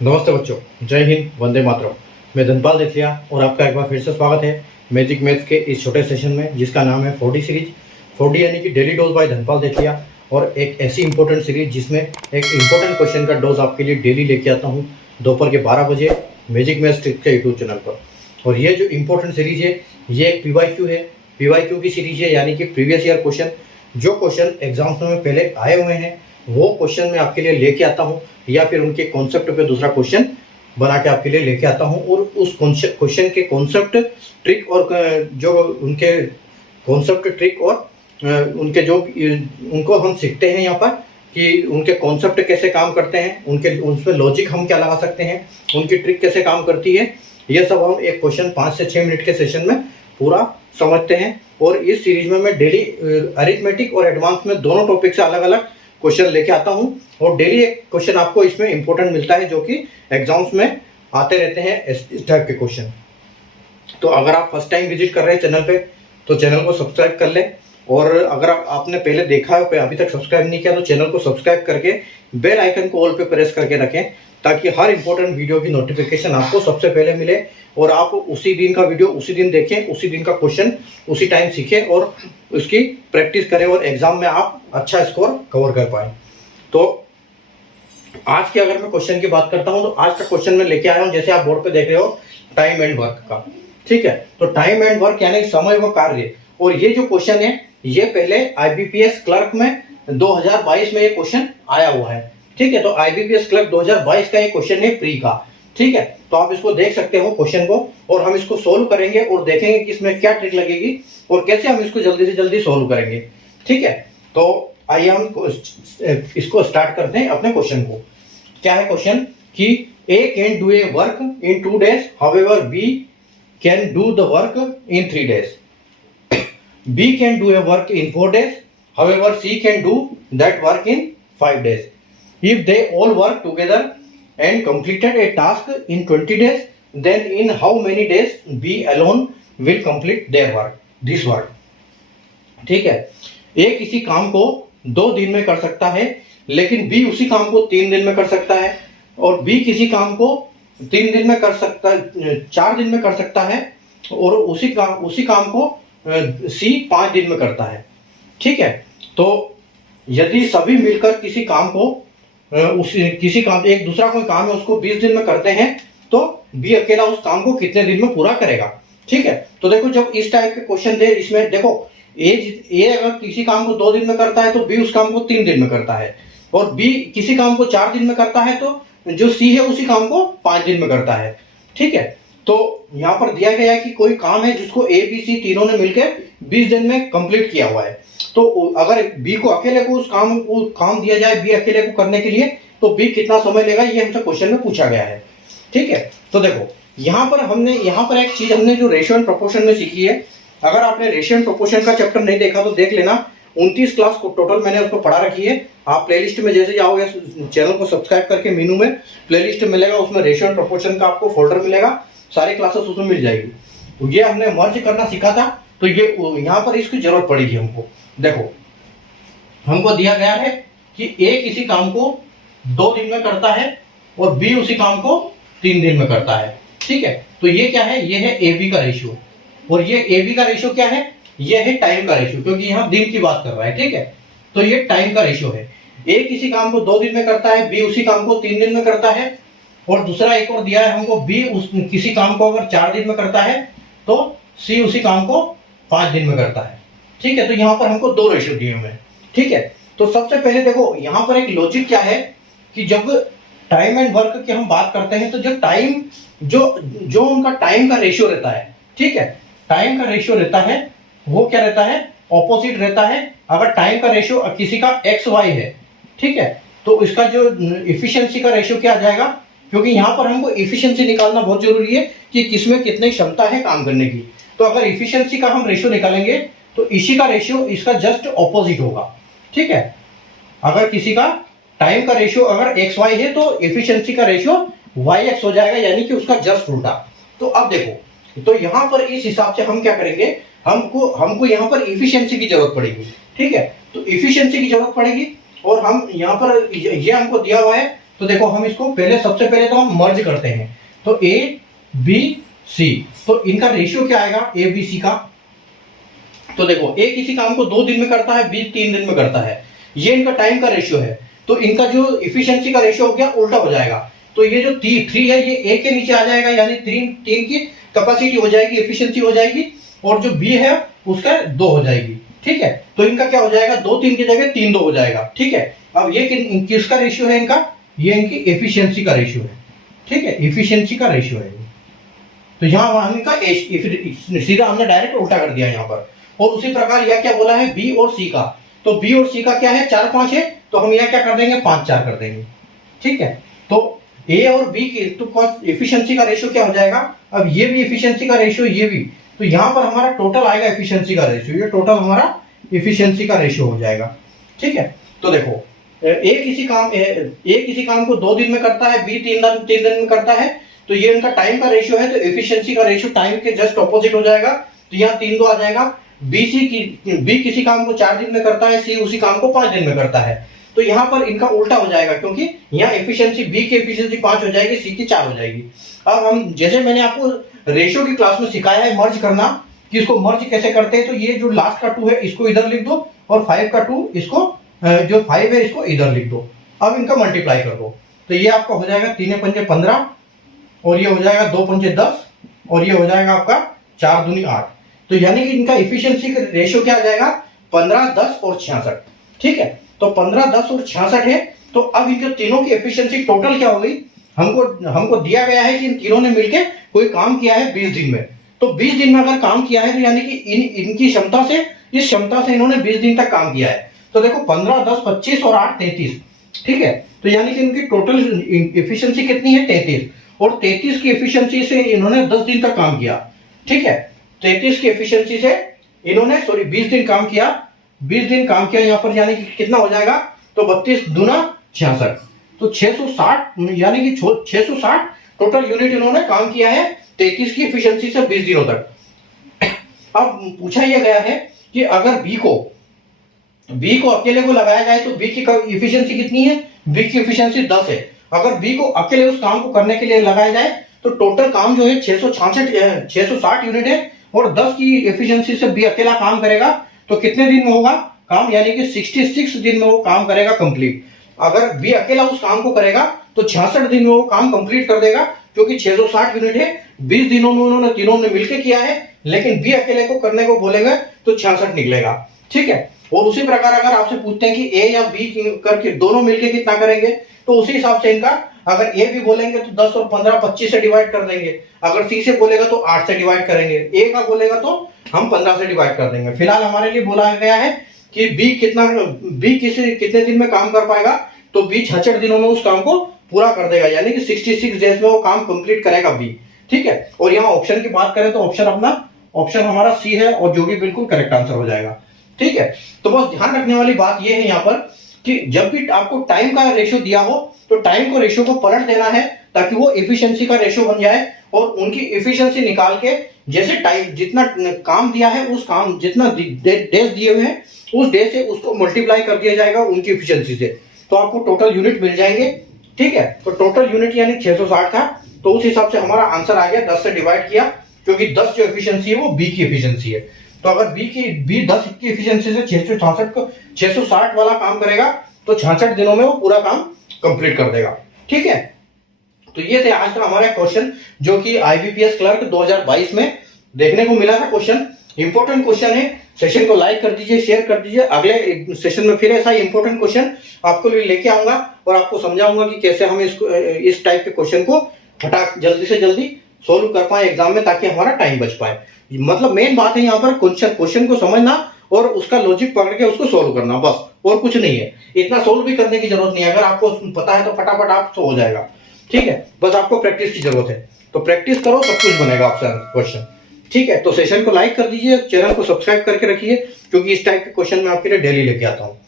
नमस्ते बच्चों, जय हिंद, वंदे मातरम। मैं धनपाल देथिया और आपका एक बार फिर से स्वागत है मैजिक मैथ्स के इस छोटे सेशन में, जिसका नाम है 4D सीरीज। 4D यानी कि डेली डोज बाय धनपाल देथिया, और एक ऐसी इंपॉर्टेंट सीरीज जिसमें एक इंपॉर्टेंट क्वेश्चन का डोज आपके लिए डेली लेके आता हूँ दोपहर के 12 बजे मैजिक मैथ्स के यूट्यूब चैनल पर। और ये जो इंपॉर्टेंट सीरीज है, ये एक PYQ है। PYQ की सीरीज है, यानी कि प्रीवियस ईयर क्वेश्चन। जो क्वेश्चन एग्जाम्स में पहले आए हुए हैं वो क्वेश्चन मैं आपके लिए लेके आता हूँ, या फिर उनके कॉन्सेप्ट पे दूसरा क्वेश्चन बना के आपके लिए लेके आता हूँ। और उस क्वेश्चन के कॉन्सेप्ट, ट्रिक और जो उनके कॉन्सेप्ट, ट्रिक और उनके जो उनको हम सीखते हैं यहाँ पर कि उनके कॉन्सेप्ट कैसे काम करते हैं, उनके उसमें लॉजिक हम क्या लगा सकते हैं, उनकी ट्रिक कैसे काम करती है, यह सब हम एक क्वेश्चन 5 से 6 मिनट के सेशन में पूरा समझते हैं। और इस सीरीज में मैं डेली अरिथमेटिक और एडवांस में दोनों टॉपिक से अलग अलग क्वेश्चन लेके आता हूं, और डेली एक क्वेश्चन आपको इसमें इंपॉर्टेंट मिलता है जो कि एग्जाम्स में आते रहते हैं, इस टाइप के क्वेश्चन। तो अगर आप फर्स्ट टाइम विजिट कर रहे हैं चैनल पे तो चैनल को सब्सक्राइब कर लें, और अगर आपने पहले देखा है अभी तक सब्सक्राइब नहीं किया तो चैनल को सब्सक्राइब करके बेल आइकन को ऑल पे प्रेस करके रखें, ताकि हर इंपॉर्टेंट वीडियो की नोटिफिकेशन आपको सबसे पहले मिले और आप उसी दिन का वीडियो उसी दिन देखें, उसी दिन का क्वेश्चन उसी टाइम सीखें और उसकी प्रैक्टिस करें, और एग्जाम में आप अच्छा स्कोर कवर कर पाएं। तो आज के अगर मैं क्वेश्चन की बात करता हूं तो आज का क्वेश्चन मैं लेके आया हूं, जैसे आप बोर्ड पे देख रहे हो, टाइम एंड वर्क का। ठीक है, तो टाइम एंड वर्क यानी समय व कार्य। और ये जो क्वेश्चन है ये पहले IBPS क्लर्क में 2022 में ये क्वेश्चन आया हुआ है। ठीक है, तो IBPS क्लर्क 2022 का ये क्वेश्चन है प्री का। ठीक है, तो आप इसको देख सकते हो क्वेश्चन को, और हम इसको सोल्व करेंगे और देखेंगे कि इसमें क्या ट्रिक लगेगी और कैसे हम इसको जल्दी से जल्दी सोल्व करेंगे। ठीक है, तो आइए हम इसको स्टार्ट करते हैं अपने क्वेश्चन को। क्या है क्वेश्चन कि A can do a work in 2 days, however B can do the work in 3 days. B can do a work in 4 days, however C can do that work in 5 days. If they all work together and completed a task in 20 days, then in how many days B alone will complete their work, this work. ठीक है, A किसी काम को 2 दिन में कर सकता है, लेकिन B उसी काम को 3 दिन में कर सकता है, और B किसी काम को 3 दिन में कर सकता है, 4 दिन में कर सकता है, और उसी काम को C 5 दिन में करता है। ठीक है, तो यदि सभी मिलकर किसी काम को एक दूसरा कोई काम है उसको 20 दिन में करते हैं, तो B अकेला उस काम को कितने दिन में पूरा करेगा। ठीक है, तो देखो जब इस टाइप के क्वेश्चन दे, इसमें देखो ए अगर किसी काम को 2 दिन में करता है तो B उस काम को 3 दिन में करता है, और B किसी काम को 4 दिन में करता है तो जो C है उसी काम को 5 दिन में करता है। ठीक है, तो यहाँ पर दिया गया है कि कोई काम है जिसको A B C तीनों ने मिलकर 20 दिन में कंप्लीट किया हुआ है। तो अगर B को अकेले को उस काम दिया जाए B अकेले को करने के लिए, तो B कितना समय लेगा, ये हमसे क्वेश्चन में पूछा गया है। ठीक है, तो देखो यहाँ पर एक चीज हमने जो रेशियो एंड प्रोपोर्शन में सीखी है। अगर आपने रेशियो एंड प्रोपोर्शन का चैप्टर नहीं देखा तो देख लेना, 29 क्लास को टोटल मैंने उसको पढ़ा रखी है। आप प्लेलिस्ट में जैसे जाओगे, चैनल को सब्सक्राइब करके मेनू में प्लेलिस्ट मिलेगा, उसमें रेशियो एंड प्रोपोर्शन का आपको फोल्डर मिलेगा, सारी क्लासेस उसमें मिल जाएगी। तो ये हमने मर्ज करना सीखा था, तो ये यहाँ पर इसकी जरूरत पड़ेगी हमको। देखो हमको दिया गया है कि A किसी काम को 2 दिन में करता है और B उसी काम को 3 दिन में करता है। ठीक है, तो ये क्या है, ये है AB का रेशियो, और ये AB का रेशियो क्या है, ये है टाइम का रेशियो, क्योंकि यहाँ दिन की बात कर रहा है। ठीक है, तो ये टाइम का रेशियो है। A किसी काम को 2 दिन में करता है, B उसी काम को 3 दिन में करता है, और दूसरा एक और दिया है हमको, B किसी काम को अगर 4 दिन में करता है तो C उसी काम को 5 दिन में करता है। ठीक है, तो यहाँ पर हमको 2 रेशियो दिए हुए हैं। ठीक है, तो सबसे पहले देखो यहाँ पर एक लॉजिक क्या है कि जब टाइम एंड वर्क की हम बात करते हैं तो जब टाइम जो उनका टाइम का रेशियो रहता है, ठीक है, टाइम का रेशियो रहता है वो क्या रहता है, ऑपोजिट रहता है। अगर टाइम का रेशियो किसी का XY है, ठीक है, तो इसका जो इफिशियंसी का रेशियो क्या आ जाएगा, क्योंकि यहाँ पर हमको इफिशियंसी निकालना बहुत जरूरी है कि किसमें कितनी क्षमता है काम करने की। तो अगर इफिशियंसी का हम रेशियो निकालेंगे तो इसी का रेशियो इसका जस्ट ऑपोजिट होगा। ठीक है, अगर किसी का टाइम का रेशियो अगर XY है तो इफिशियंसी का रेशियो YX हो जाएगा, यानी कि उसका जस्ट उल्टा। तो अब देखो, तो यहाँ पर इस हिसाब से हम क्या करेंगे, हमको यहाँ पर इफिशियंसी की जरूरत पड़ेगी। ठीक है, तो इफिशियंसी की जरूरत पड़ेगी, और हम यहाँ पर ये हमको दिया हुआ है तो देखो हम इसको पहले, सबसे पहले तो हम मर्ज करते हैं। तो ए बी सी, तो इनका रेशियो क्या आएगा ए बी सी का? तो देखो ए किसी काम को 2 दिन में करता है, बी 3 दिन में करता है, ये इनका टाइम का रेशियो है। तो इनका जो इफिशियंसी का रेशियो हो गया उल्टा हो जाएगा। तो ये जो 3 है ये ए के नीचे आ जाएगा, यानी 3 की कैपेसिटी हो जाएगी, एफिशिएंसी हो जाएगी, और जो बी है उसका 2 हो जाएगी। ठीक है, तो इनका क्या हो जाएगा, 2-3 की जगह 3-2 हो जाएगा। ठीक है, अब ये किसका रेशियो है इनका? ये इनकी एफिशिएंसी का रेशियो है। ठीक है, एफिशिएंसी का रेशियो है। तो यहाँ हम इनका सीधा हमने डायरेक्ट उल्टा कर दिया यहाँ पर। और उसी प्रकार यह क्या बोला है, बी और सी का। तो बी और सी का क्या है, 4-5 है, तो हम यह क्या कर देंगे, 5-4 कर देंगे। ठीक है, तो ए और बी की तो एफिशिएंसी का रेशियो क्या हो जाएगा, अब ये भी एफिशिएंसी का रेशियो, ये भी, तो यहाँ पर हमारा टोटल आएगा एफिशिएंसी का रेशियो, ये टोटल हमारा एफिशिएंसी का रेशियो हो जाएगा। ठीक है, तो देखो ए किसी काम को 2 दिन में करता है, बी 3 दिन में करता है, तो ये इनका टाइम का रेशियो है, तो एफिशिएंसी का रेशियो टाइम के जस्ट ऑपोजिट हो जाएगा। तो यहाँ 3-2 आ जाएगा। बी किसी काम को 4 दिन में करता है, सी उसी काम को 5 दिन में करता है। तो यहाँ पर इनका उल्टा हो जाएगा, क्योंकि यहाँ एफिशिएंसी बी की एफिशिएंसी 5 हो जाएगी, सी की 4 हो जाएगी। अब हम जैसे मैंने आपको रेशियो की क्लास में सिखाया है मर्ज करना, कि इसको मर्ज कैसे करते हैं, तो ये जो लास्ट का 2 है इसको इधर लिख दो, और 5 का 2 इसको, जो 5 है इसको इधर लिख दो। अब इनका मल्टीप्लाई कर दो, तो ये आपका हो जाएगा 3-5 15, और ये हो जाएगा 2-5 10, और ये हो जाएगा आपका 4 दूनी 8। तो यानी कि इनका एफिशिएंसी का रेशियो क्या आ जाएगा, 15, 10 और 66। ठीक है, तो 15, 10 और 66 है। तो अब इनके तीनों की एफिशिएंसी टोटल क्या हो गई, हमको दिया गया है कि इन तीनों ने मिलकर कोई काम किया है 20 दिन में। तो 20 दिन में अगर काम किया है, तो यानी कि इनकी क्षमता से, इस क्षमता से इन्होंने 20 दिन तक काम किया है। तो देखो 15, 10, 25 और 8 33। ठीक है, तो यानी कि इनकी टोटल एफिशिएंसी कितनी है, 33, और 33 की एफिशिएंसी से इन्होंने 10 दिन तक काम किया। ठीक है, 33 की एफिशिएंसी से इन्होंने 20 दिन काम किया, 20 दिन काम किया यहाँ पर, यानी कि कितना हो जाएगा, तो 32 दूना 66, तो 660, यानी कि 660 टोटल यूनिट इन्होंने काम किया है 33 की एफिशिएंसी से 20 दिनों तक। अब पूछा यह गया है कि अगर बी को अकेले को लगाया जाए तो बी की एफिशिएंसी कितनी है, बी की एफिशिएंसी 10 है। अगर बी को अकेले उस काम को करने के लिए लगाया जाए तो टोटल काम जो है 660 यूनिट है, और 10 की एफिशिएंसी से बी अकेला काम करेगा तो कितने दिन में होगा काम, यानी कि 66 दिन में वो काम करेगा कंप्लीट। अगर बी अकेला उस काम को करेगा तो 66 दिन में वो काम कंप्लीट कर देगा, क्योंकि 660 यूनिट है, 20 दिनों में उन्होंने तीनों ने मिलकर किया है, लेकिन बी अकेले को करने को बोलेंगे तो 66 निकलेगा। ठीक है, और उसी प्रकार अगर आपसे पूछते हैं कि ए या बी करके दोनों मिलकर कितना करेंगे, तो उसी हिसाब से इनका, अगर ए भी बोलेंगे तो 10 और 15 25 से डिवाइड कर देंगे, अगर सी से बोलेगा तो 8 से डिवाइड करेंगे, ए का बोलेगा तो हम 15 से डिवाइड कर देंगे। फिलहाल हमारे लिए बोला गया है कि बी कितने दिन में काम कर पाएगा, तो बी 66 दिनों में उस काम को पूरा कर देगा, यानी कि 66 डेज में वो काम कंप्लीट करेगा बी। ठीक है, और यहाँ ऑप्शन की बात करें तो ऑप्शन हमारा सी है, और जो भी बिल्कुल करेक्ट आंसर हो जाएगा। ठीक है, तो बस ध्यान रखने वाली बात यह है यहाँ पर कि जब भी आपको टाइम का रेशियो दिया हो तो टाइम को रेशियो को पलट देना है, ताकि वो एफिशिएंसी का रेशियो बन जाए, और उनकी एफिशिएंसी निकाल के, जैसे टाइम जितना काम दिया है, उस काम जितना डेज दिए हुए हैं उस डे से उसको मल्टीप्लाई कर दिया जाएगा उनकी एफिशिएंसी से, तो आपको टोटल यूनिट मिल जाएंगे। ठीक है, तो टोटल यूनिट यानी 660 था, तो उस हिसाब से हमारा आंसर आ गया 10 से डिवाइड किया, क्योंकि 10 जो एफिशिएंसी है वो बी की एफिशिएंसी है। तो अगर बी 10 की एफिशिएंसी से 660 वाला काम करेगा तो 66 दिनों में वो पूरा काम कंप्लीट कर देगा। ठीक है, तो ये थे आज का हमारा क्वेश्चन, जो कि आईबीपीएस क्लर्क 2022 में देखने को मिला था क्वेश्चन। इंपॉर्टेंट क्वेश्चन है, सेशन को लाइक कर दीजिए, शेयर कर दीजिए। अगले सेशन में फिर ऐसा इंपॉर्टेंट क्वेश्चन आपको लेके आऊंगा और आपको समझाऊंगा कि कैसे हम इस टाइप के क्वेश्चन को जल्दी से जल्दी सोल्व कर पाए एग्जाम में, ताकि हमारा टाइम बच पाए। मतलब मेन बात है यहाँ पर क्वेश्चन को समझना और उसका लॉजिक पकड़ के उसको सोल्व करना, बस, और कुछ नहीं है। इतना सोल्व भी करने की जरूरत नहीं है, अगर आपको पता है तो फटाफट आप हो जाएगा। ठीक है, बस आपको प्रैक्टिस की जरूरत है, तो प्रैक्टिस करो, सब कुछ बनेगा आपका क्वेश्चन। ठीक है, तो सेशन को लाइक कर दीजिए, चैनल को सब्सक्राइब करके रखिए, क्योंकि इस टाइप के क्वेश्चन मैं आपके लिए डेली लेके आता हूँ।